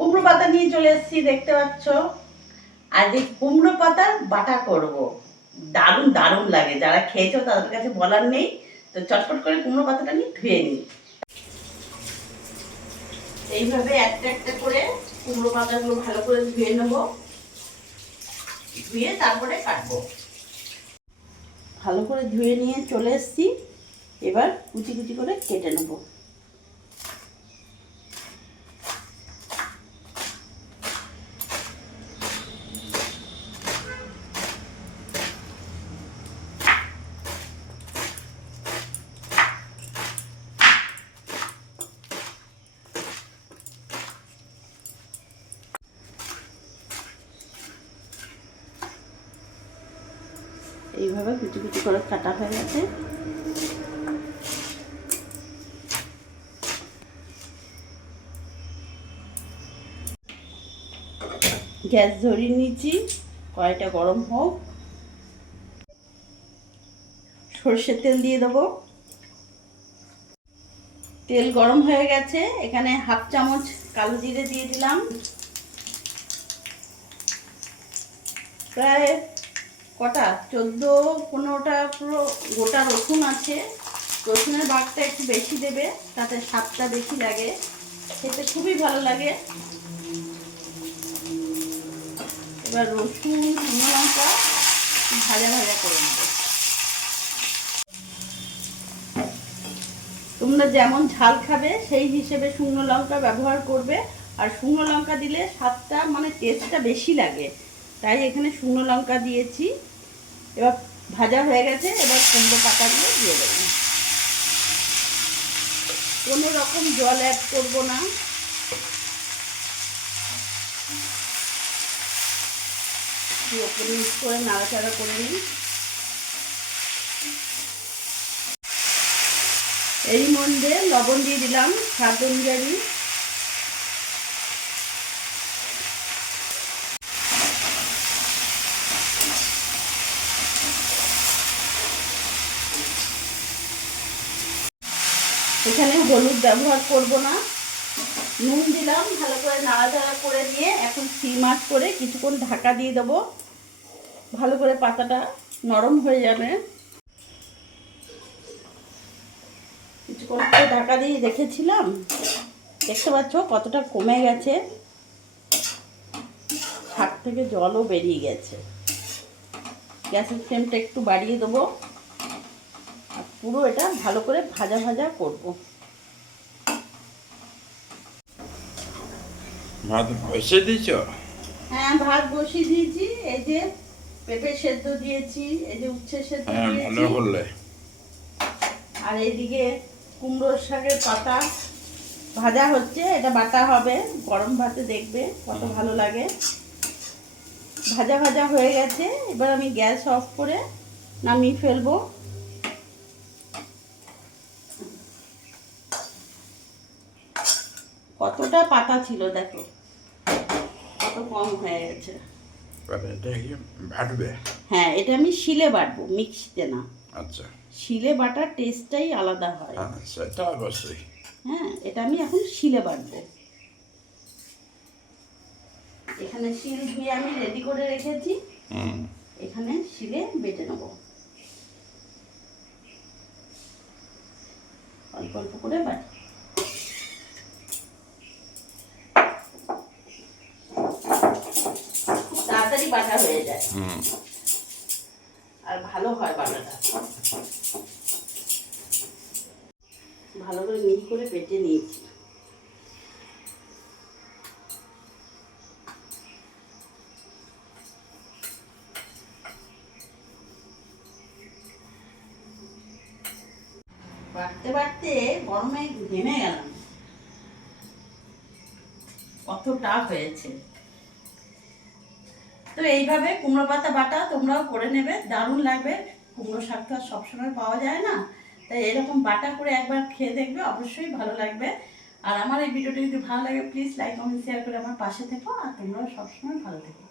কুমড়ো পাতা নিয়ে চলে এসেছি, দেখতে পাচ্ছ। আজ এই কুমড়ো পাতার বাটা করব। দারুণ দারুণ লাগে। যারা খেয়েছো তাদের কাছে বলার নেই। তো চটপট করে কুমড়ো পাতাটা নিয়ে ধুয়ে নিই। এইভাবে একটা একটা করে কুমড়ো পাতাগুলো ভালো করে ধুয়ে নেব। ধুয়ে তারপরে কাটবো। ভালো করে ধুয়ে নিয়ে চলে এসেছি। এবার কুচি কুচি করে কেটে নেব। এইভাবে কুচি কুচি করে কাটা হয়ে গেছে। গ্যাস ধরিয়ে নিয়েছি, কড়াইটা গরম হোক। সর্ষের তেল দিয়ে দেবো। তেল গরম হয়ে গেছে, এখানে হাফ চামচ কালো জিরে দিয়ে দিলাম। প্রায় কটা? চোদ্দ, পনেরোটা পুরো গোটা রসুন আছে। রসুনের বাঘটা একটু বেশি দেবে, তাতে স্বাদটা বেশি লাগে। খেতে খুবই ভালো লাগে। এবার রসুন শুকনো লঙ্কা ভাজা ভাজা করে নেবে। তোমরা যেমন ঝাল খাবে, সেই হিসেবে শুকনো লঙ্কা ব্যবহার করবে। আর শুকনো লঙ্কা দিলে স্বাদটা মানে টেস্টটা বেশি লাগে। তাই এখানে শুকনো লঙ্কা দিয়েছি। এবার ভাজা হয়ে গেছে, এবার কুমড়ো পাতাগুলো দিয়ে দিয়ে দেবো। কোনো রকম জল অ্যাড করব না। ওপর নিচ করে নাড়াচাড়া করে নিই। এরই মধ্যে লবণ দিয়ে দিলাম, স্বাদ অনুযায়ী। এখানে হলুদ ব্যবহার করব না। নুন দিলাম, ভালো করে নাড়াচাড়া করে দিয়ে এখন সিম আঁচ করে কিছুক্ষণ ঢাকা দিয়ে দেবো। ভালো করে পাতাটা নরম হয়ে যাবে। কিছুক্ষণ ঢাকা দিয়ে রেখেছিলাম। দেখতে পাচ্ছ কতটা কমে গেছে। শাক থেকে জলও বেরিয়ে গেছে। গ্যাসের ফ্লেমটা একটু বাড়িয়ে দেবো। পুরো এটা ভালো করে ভাজা ভাজা করব। ভাত বসে দিছ হ্যাঁ ভাত বসিয়ে দিয়েছি। এই যে পেঁপে সেদ্ধ দিয়েছি এই যে উচ্ছে সেদ্ধ হ্যাঁ ভালো দিয়েছি করলে। আর এইদিকে কুমড়োর শাকের পাতা ভাজা হচ্ছে এটা বাটা হবে। গরম ভাতে দেখবে কত ভালো লাগে। ভাজা ভাজা হয়ে গেছে এবার আমি গ্যাস অফ করে নামিয়ে ফেলব। কতটা পাতা ছিল দেখো? কত কম হয়ে গেছে। হ্যাঁ এটা আমি শিলে বাটবো মিক্সিতে না। আচ্ছা। শিলে বাটার টেস্টটাই আলাদা হয়। হ্যাঁ সেটা অবশ্যই। হ্যাঁ এটা আমি এখন শিলে বাটবো। এখানে শিল ধুয়ে আমি রেডি করে রেখেছি। এখানে শিলে বেটে নেব। অল্প অল্প করে বাটি তাড়াতাড়ি বাটা হয়ে যায়। আর ভালো হয় বাটাটা ভালো করে মিহি করে বেটে নিয়েছি। বাটতে বাটতে গরমে ঘেমে গেলাম। কত টাফ হয়েছে। তো এইভাবে কুমড়ো পাতা বাটা তোমরাও করে নেবে, দারুণ লাগবে। কুমড়ো শাক তো আর সবসময় পাওয়া যায় না। তাই এরকম বাটা করে একবার খেয়ে দেখবে, অবশ্যই ভালো লাগবে। আর আমার এই ভিডিওটা যদি ভালো লাগে প্লিজ লাইক কমেন্ট শেয়ার করে আমার পাশে থেকো। আর তোমরাও সবসময় ভালো থেকো।